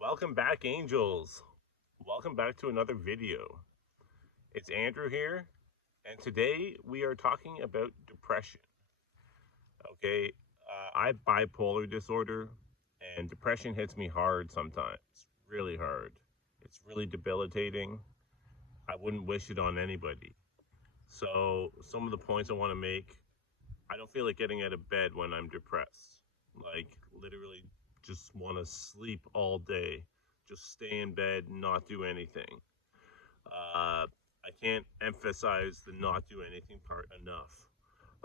Welcome back, angels. Welcome back to another video. It's Andrew here, and today we are talking about depression. Okay, I have bipolar disorder, and depression hits me hard sometimes, really hard. It's really debilitating. I wouldn't wish it on anybody. So, some of the points I want to make, I don't feel like getting out of bed when I'm depressed. Like, literally, just want to sleep all day, just stay in bed, not do anything. I can't emphasize the not do anything part enough.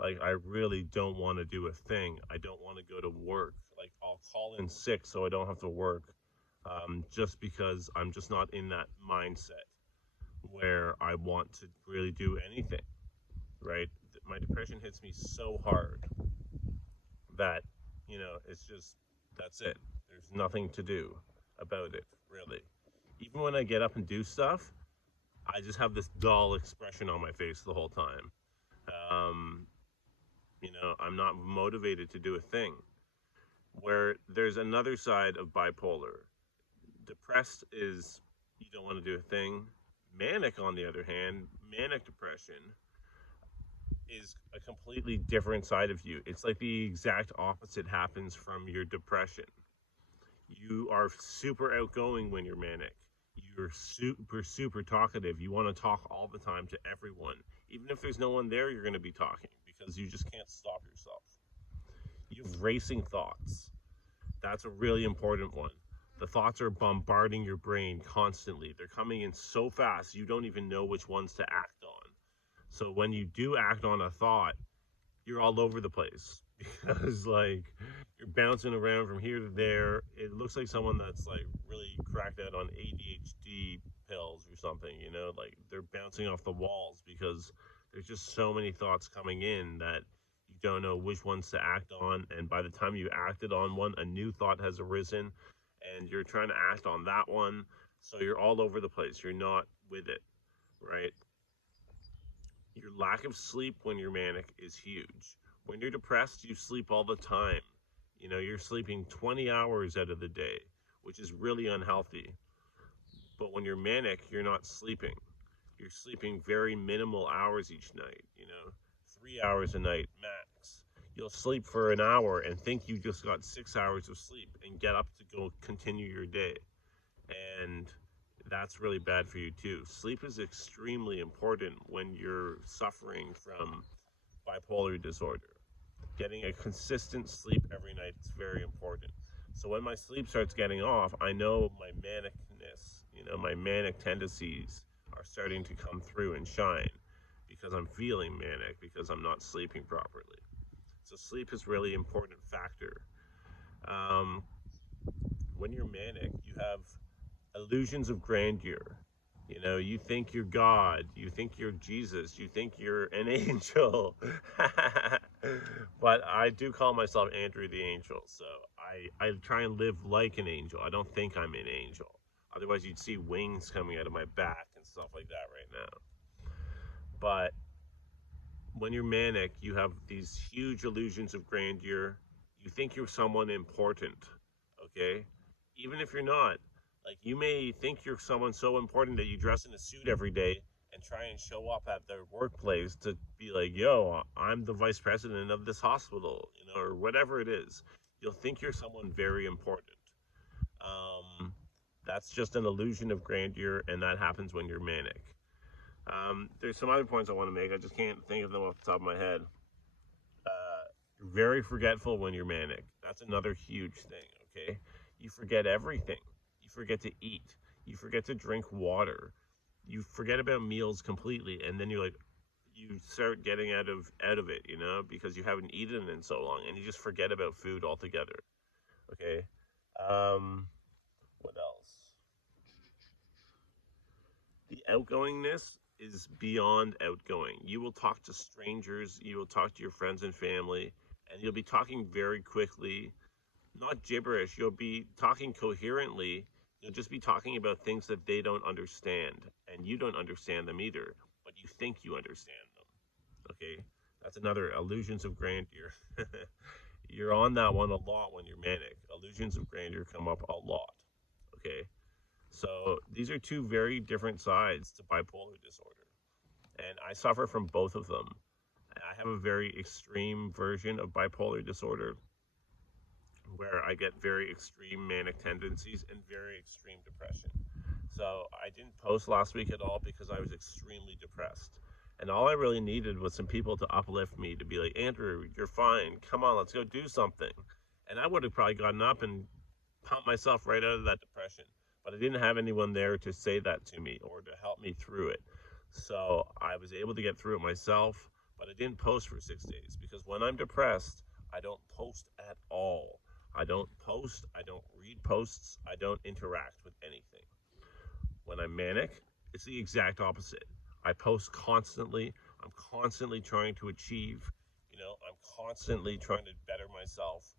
Like, I really don't want to do a thing. I don't want to go to work. Like, I'll call in sick so I don't have to work, just because I'm just not in that mindset where I want to really do anything, right? My depression hits me so hard that, it's just, that's it. There's nothing to do about it, really. Even when I get up and do stuff, I just have this dull expression on my face the whole time. Um, I'm not motivated to do a thing. Where there's another side of bipolar. Depressed is you don't want to do a thing. Manic, on the other hand, manic depression is a completely different side of you. It's like the exact opposite happens from your depression. You are super outgoing when you're manic. You're super talkative. You want to talk all the time to everyone. Even if there's no one there, you're going to be talking because you just can't stop yourself. You have racing thoughts. That's a really important one. The thoughts are bombarding your brain constantly. They're coming in so fast, you don't even know which ones to act on. So when you do act on a thought, you're all over the place because like you're bouncing around from here to there. It looks like someone that's like really cracked out on ADHD pills or something, like they're bouncing off the walls because there's just so many thoughts coming in that you don't know which ones to act on, and by the time you acted on one, a new thought has arisen and you're trying to act on that one. So you're all over the place. You're not with it, right? Your lack of sleep when you're manic is huge. When you're depressed, you sleep all the time. You're sleeping 20 hours out of the day, which is really unhealthy. But when you're manic, you're not sleeping. You're sleeping very minimal hours each night, 3 hours a night max. You'll sleep for an hour and think you just got 6 hours of sleep and get up to go continue your day. And that's really bad for you too. Sleep is extremely important when you're suffering from bipolar disorder. Getting a consistent sleep every night is very important. So when my sleep starts getting off, I know my manicness, my manic tendencies are starting to come through and shine because I'm feeling manic because I'm not sleeping properly. So sleep is really important factor. Um, when you're manic, you have illusions of grandeur. You think you're God, you think you're Jesus, you think you're an angel. But I do call myself Andrew the Angel, so I try and live like an angel. I don't think I'm an angel. Otherwise, you'd see wings coming out of my back and stuff like that right now. But when you're manic, you have these huge illusions of grandeur. You think you're someone important, okay? Even if you're not. Like, you may think you're someone so important that you dress in a suit every day and try and show up at their workplace to be like, yo, I'm the vice president of this hospital, or whatever it is. You'll think you're someone very important. Um, that's just an illusion of grandeur, and that happens when you're manic. There's some other points I want to make. I just can't think of them off the top of my head. You're very forgetful when you're manic. That's another huge thing, okay? You forget everything. You forget to eat. You forget to drink water. You forget about meals completely, and then you start getting out of it, because you haven't eaten in so long, and you just forget about food altogether. Okay. What else? The outgoingness is beyond outgoing. You will talk to strangers, you will talk to your friends and family, and you'll be talking very quickly, not gibberish. You'll be talking coherently. You'll just be talking about things that they don't understand, and you don't understand them either, but you think you understand them. Okay? That's another illusions of grandeur. You're on that one a lot when you're manic. Illusions of grandeur come up a lot. Okay? these are two very different sides to bipolar disorder, and I suffer from both of them. I have a very extreme version of bipolar disorder where I get very extreme manic tendencies and very extreme depression. So I didn't post last week at all because I was extremely depressed. And all I really needed was some people to uplift me, to be like, Andrew, you're fine. Come on, let's go do something. And I would have probably gotten up and pumped myself right out of that depression. But I didn't have anyone there to say that to me or to help me through it. So I was able to get through it myself, but I didn't post for 6 days because when I'm depressed, I don't post at all. I don't post, I don't read posts, I don't interact with anything. When I'm manic, it's the exact opposite. I post constantly. I'm constantly trying to achieve, I'm constantly trying to better myself.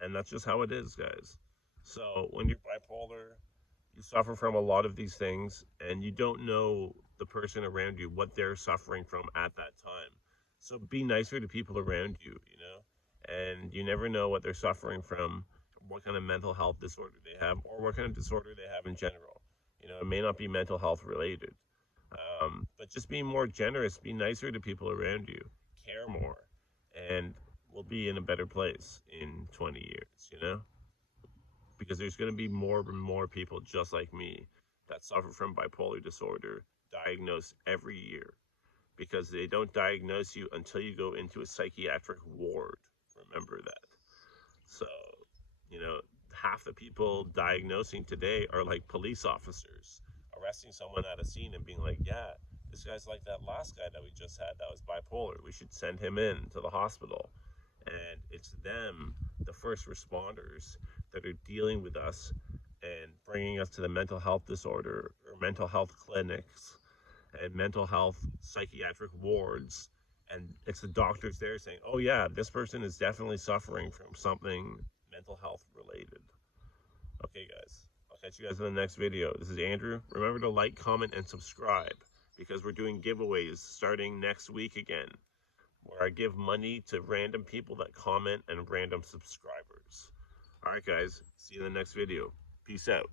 And that's just how it is, guys. So when you're bipolar, you suffer from a lot of these things, and you don't know the person around you, what they're suffering from at that time. So be nicer to people around you, and you never know what they're suffering from, what kind of mental health disorder they have, or what kind of disorder they have in general. It may not be mental health related. But just be more generous, be nicer to people around you, care more, and we'll be in a better place in 20 years, because there's going to be more and more people just like me that suffer from bipolar disorder diagnosed every year, because they don't diagnose you until you go into a psychiatric ward. Remember that. So, half the people diagnosing today are like police officers arresting someone at a scene and being like, yeah, this guy's like that last guy that we just had that was bipolar. We should send him in to the hospital. And it's them, the first responders, that are dealing with us and bringing us to the mental health disorder or mental health clinics and mental health psychiatric wards. And it's the doctors there saying, oh yeah, this person is definitely suffering from something mental health related. Okay, guys, I'll catch you guys in the next video. This is Andrew. Remember to like, comment, and subscribe, because we're doing giveaways starting next week again, where I give money to random people that comment and random subscribers. All right, guys, see you in the next video. Peace out.